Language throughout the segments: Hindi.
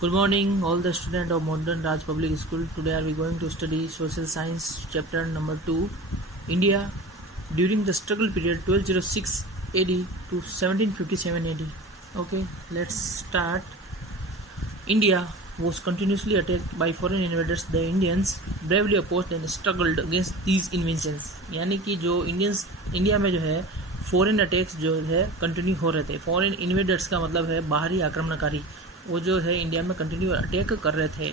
Good morning, all the students of Modern Raj Public School. Today, are we going to study Social Science chapter number 2, India during the struggle period 1206 AD to 1757 AD. Okay, let's start. India was continuously attacked by foreign invaders. The Indians bravely opposed and struggled against these invasions. यानी कि जो इंडियंस इंडिया में जो है फॉरेन अटैक्स जो है कंटिन्यू हो रहे थे. फॉरेन इन्वेडर्स का मतलब है बाहरी आक्रमणकारी, वो जो है इंडिया में कंटिन्यू अटैक कर रहे थे.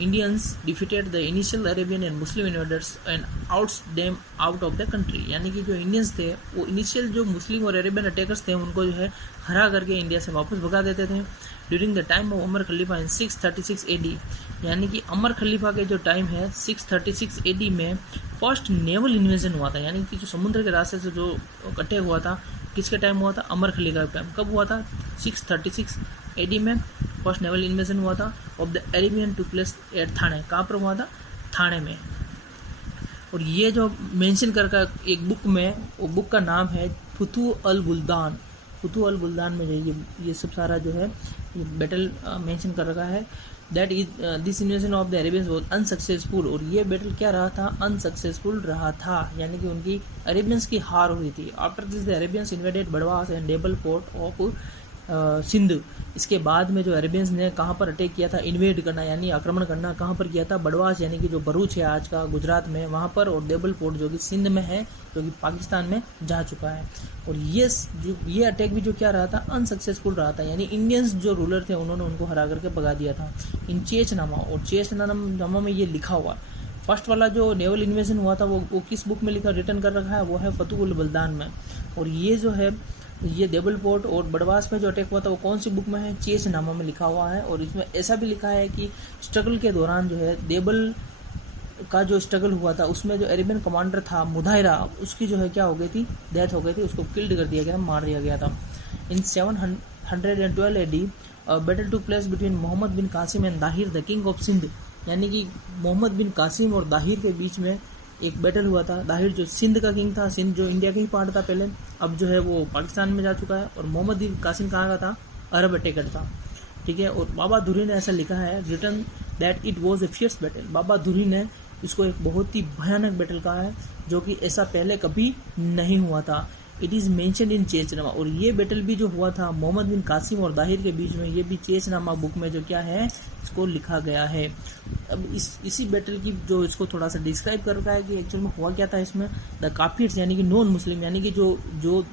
Indians defeated the initial Arabian and Muslim invaders and outs them out of the country. यानी कि जो इंडियंस थे वो इनिशियल जो मुस्लिम और अरेबियन अटैकर्स थे उनको जो है हरा करके इंडिया से वापस भगा देते थे. During the time of Umar Khalifa in 636 AD, यानी कि अमर खलीफा के जो टाइम है 636 AD में फर्स्ट नेवल इन्वेजन हुआ था. यानी कि जो समुद्र के रास्ते से जो अटैक हुआ था किसके टाइम हुआ था? अमर खलीफा के टाइम. कब हुआ था? 636 AD में फर्स्ट नेवल इन्वेजन हुआ था of the Arabian to place at Thane. कहाँ पर हुआ था? थाने में. और ये जो मेंशन करके एक बुक में, वो बुक का नाम है फुतू अल बुल्दान. फुतू अल बुल्दान में जो ये सब सारा जो है ये बैटल मेंशन कर रखा है. That is this invasion of the Arabians was unsuccessful. और ये बैटल क्या रहा था? अनसक्सेसफुल रहा था, यानी कि उनकी अरेबियंस की हार हुई थी. After this the Arabians invaded बड़वास and Debal port of Sindh. इसके बाद में जो अरेबियंस ने कहाँ पर अटैक किया था? इन्वेड करना यानी आक्रमण करना कहाँ पर किया था? बड़वास यानी कि जो भरूच है आज का गुजरात में, वहाँ पर, और देबल पोर्ट जो कि सिंध में है, जो कि पाकिस्तान में जा चुका है. और ये अटैक भी जो क्या रहा था? अनसक्सेसफुल रहा था. यानी इंडियंस जो रूलर थे उन्होंने उनको हरा करके भगा दिया था इन चेचनामा. और चेचनामा में ये लिखा हुआ फर्स्ट वाला जो नेवल इन्वेजन हुआ था वो किस बुक में लिखा रिटर्न कर रखा है? वो है फतुहुल बल्दान में. और ये जो है ये देबल पोर्ट और बड़वास में जो अटैक हुआ था वो कौन सी बुक में है? चेचनामा में लिखा हुआ है. और इसमें ऐसा भी लिखा है कि स्ट्रगल के दौरान जो है देबल का जो स्ट्रगल हुआ था उसमें जो अरेबियन कमांडर था मुदाहिरा, उसकी जो है क्या हो गई थी? डेथ हो गई थी. उसको किल्ड कर दिया गया, मार दिया गया था. In 712 AD battle took place between Mohammad bin Qasim and Dahir the king of Sindh. यानी कि मोहम्मद बिन कासिम और दाहिर के बीच में एक बैटल हुआ था. दाहिर जो सिंध का किंग था, सिंध जो इंडिया का ही पार्ट था पहले, अब जो है वो पाकिस्तान में जा चुका है. और मोहम्मद बिन कासिम कहाँ का था? अरब अटैकर था. ठीक है. और बाबा धुरी ने ऐसा लिखा है written that it was a fierce battle. बाबा धुरी ने इसको एक बहुत ही भयानक बैटल कहा है जो कि ऐसा पहले कभी नहीं हुआ था. It is mention in Chachnama. और ये बैटल भी जो हुआ था मोहम्मद बिन कासिम और दाहिर के बीच में, ये भी चेचनामा बुक में जो क्या है इसको लिखा गया है. अब इसी बैटल की जो इसको थोड़ा सा डिस्क्राइब कर रखा है कि एक्चुअल में हुआ क्या था इसमें. द काफिर्स यानी कि नॉन मुस्लिम, यानी कि जो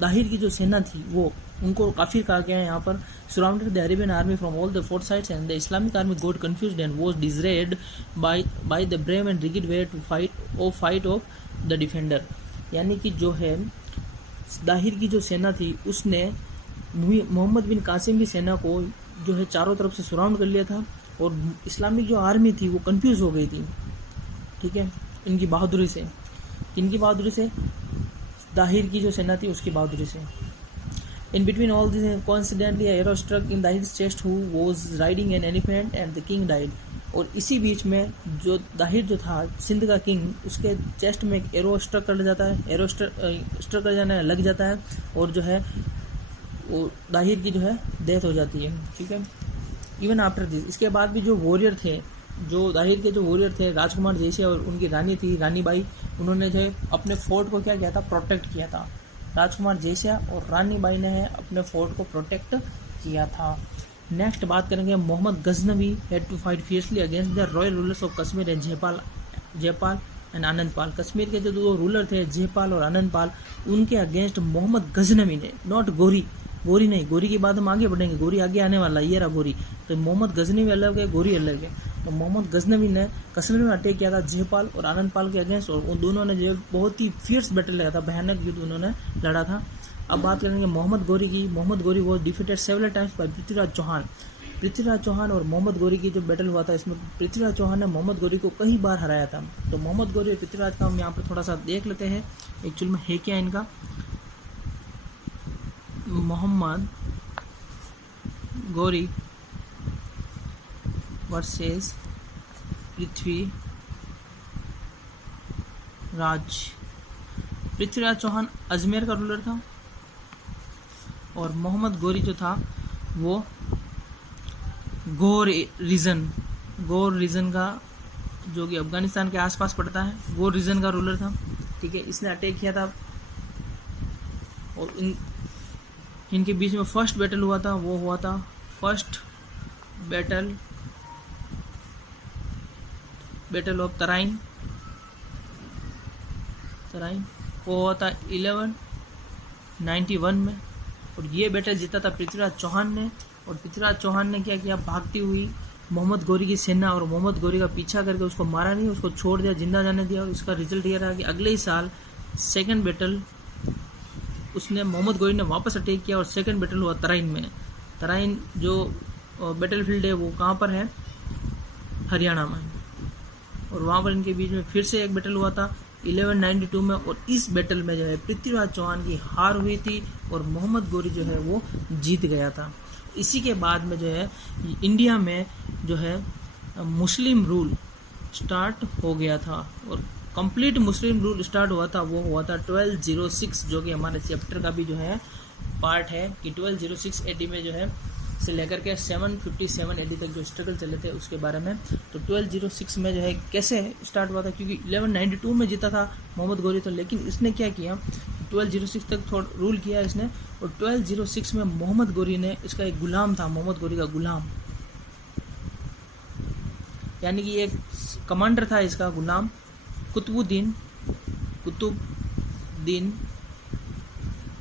दाहिर की जो सेना थी वो, उनको काफिर कहा गया है यहाँ पर. Surrounded the Arabian army from all the four sides and the Islamic army got confused and was disarrayed by the brave and rigid way to fight of the defender. यानी कि जो है दाहिर की जो सेना थी उसने मोहम्मद बिन कासिम की सेना को जो है चारों तरफ से सराउंड कर लिया था. और इस्लामिक जो आर्मी थी वो कंफ्यूज हो गई थी. ठीक है. इनकी बहादुरी से. इनकी बहादुरी से, दाहिर की जो सेना थी उसकी बहादुरी से. In between all this, coincidentally, a arrow struck in Dahir's chest, who was riding an elephant, and the king died. और इसी बीच में जो दाहिर जो था सिंध का किंग, उसके चेस्ट में एक एरो स्ट्रक कर जाता है. एरो स्ट्रक कर जाना लग जाता है और जो है वो दाहिर की जो है डेथ हो जाती है. ठीक है. इवन आफ्टर दिस, इसके बाद भी जो वॉरियर थे, जो दाहिर के जो वॉरियर थे, राजकुमार जैसे और उनकी रानी थी रानी बाई, उन्होंने जो है अपने फोर्ट को क्या किया था? प्रोटेक्ट किया था. राजकुमार जैसिया और रानी बाई ने अपने फोर्ट को प्रोटेक्ट किया था. नेक्स्ट बात करेंगे Mohammad Ghaznavi had to fight fiercely against the royal rulers of Kashmir and Jaipal and Anandpal. Kashmir के जो दो रूलर थे जयपाल और आनंदपाल, उनके अगेंस्ट मोहम्मद गजनवी ने, नॉट गोरी नहीं, गोरी की बात हम आगे बढ़ेंगे, गोरी आगे आने वाला, ये रहा गोरी. तो मोहम्मद गजनवी अलग है, गोरी अलग है. तो मोहम्मद गजनवी ने कश्मीर में अटैक किया था जयपाल और आनंदपाल के अगेंस्ट, और उन दोनों ने जो बहुत ही फियर्स बैटल लगा था, भयानक युद्ध उन्होंने लड़ा था. अब बात करेंगे मोहम्मद गोरी की. Mohammad Ghori was defeated several times by Prithviraj Chauhan. Prithviraj Chauhan और मोहम्मद गोरी की जो बैटल हुआ था, इसमें पृथ्वीराज चौहान ने मोहम्मद गोरी को कई बार हराया था. तो मोहम्मद गोरी और पृथ्वीराज का हम यहाँ पर थोड़ा सा देख लेते हैं एक्चुअल में है क्या इनका. मोहम्मद गोरी वर्सेस पृथ्वीराज. पृथ्वीराज चौहान अजमेर का रूलर था और मोहम्मद गोरी जो था वो गोर रीजन का, जो कि अफगानिस्तान के आसपास पड़ता है, गोर रीजन का रूलर था। ठीक है, इसने अटैक किया था और इनके बीच में फर्स्ट बैटल हुआ था, वो हुआ था फर्स्ट बैटल ऑफ तराइन, वो हुआ था 1191 में। और ये बैटल जीता था पृथ्वीराज चौहान ने। और पृथ्वीराज चौहान ने क्या किया, भागती हुई मोहम्मद गौरी की सेना और मोहम्मद गौरी का पीछा करके उसको मारा नहीं, उसको छोड़ दिया, जिंदा जाने दिया। और इसका रिजल्ट ये रहा कि अगले ही साल सेकंड बैटल उसने मोहम्मद गौरी ने वापस अटैक किया और सेकंड बैटल हुआ तराइन में। तराइन जो बैटल फील्ड है वो कहाँ पर है, हरियाणा में। और वहाँ पर इनके बीच में फिर से एक बैटल हुआ था 1192 में। और इस बैटल में जो है पृथ्वीराज चौहान की हार हुई थी और मोहम्मद गौरी जो है वो जीत गया था। इसी के बाद में जो है इंडिया में जो है मुस्लिम रूल स्टार्ट हो गया था। और कंप्लीट मुस्लिम रूल स्टार्ट हुआ था, वो हुआ था 1206, जो कि हमारे चैप्टर का भी जो है पार्ट है कि 1206 AD में जो है से लेकर के 757 AD तक जो स्ट्रगल चले थे उसके बारे में। तो 1206 में जो है कैसे स्टार्ट हुआ था, क्योंकि 1192 में जीता था मोहम्मद गौरी, तो लेकिन इसने क्या किया, 1206 तक थोड़ा रूल किया इसने। और 1206 में मोहम्मद गौरी ने, इसका एक गुलाम था, मोहम्मद गौरी का गुलाम, यानी कि एक कमांडर था इसका गुलाम, कुतुबुद्दीन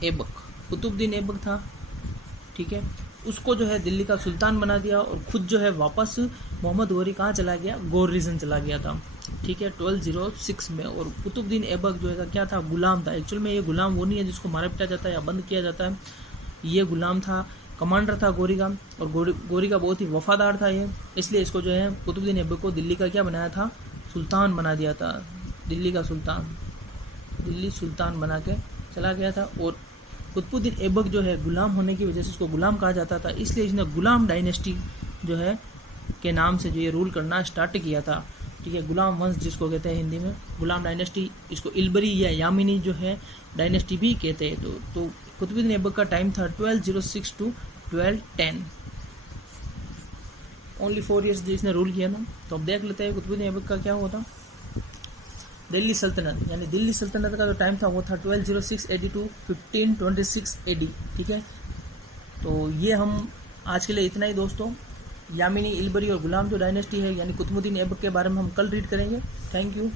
ऐबक था। ठीक है, उसको जो है दिल्ली का सुल्तान बना दिया और खुद जो है वापस मोहम्मद गौरी कहाँ चला गया, गोर रीजन चला गया था। ठीक है, 1206 में। और कुतुबुद्दीन ऐबक जो है क्या था, गुलाम था। एक्चुअल में ये गुलाम वो नहीं है जिसको मारा पिटा जाता है या बंद किया जाता है, ये गुलाम था, कमांडर था गौरी का। और गौरी का बहुत ही वफादार था ये, इसलिए इसको जो है कुतुबुद्दीन ऐबक को दिल्ली का क्या बनाया था, सुल्तान बना दिया था, दिल्ली सुल्तान बना के चला गया था। और कुतुबुद्दीन ऐबक जो है गुलाम होने की वजह से उसको गुलाम कहा जाता था, इसलिए इसने गुलाम डायनेस्टी जो है के नाम से जो ये रूल करना स्टार्ट किया था। ठीक है, गुलाम वंश जिसको कहते हैं हिंदी में, गुलाम डायनेस्टी, इसको इल्बरी या यामिनी जो है डायनेस्टी भी कहते हैं। तो कुतुबुद्दीन ऐबक का टाइम था 1206 टू 1210, ओनली 4 ईयर्स जिसने रूल किया था। तो अब देख लेते हैं कुतुबुद्दीन ऐबक का क्या हुआ था। दिल्ली सल्तनत, यानी दिल्ली सल्तनत का जो टाइम था वो था 1206 AD टू 1526 AD। ठीक है, तो ये हम आज के लिए इतना ही दोस्तों। यामिनी, इल्बरी और गुलाम जो डायनेस्टी है यानी कुतुबुद्दीन ऐबक के बारे में हम कल रीड करेंगे। Thank you.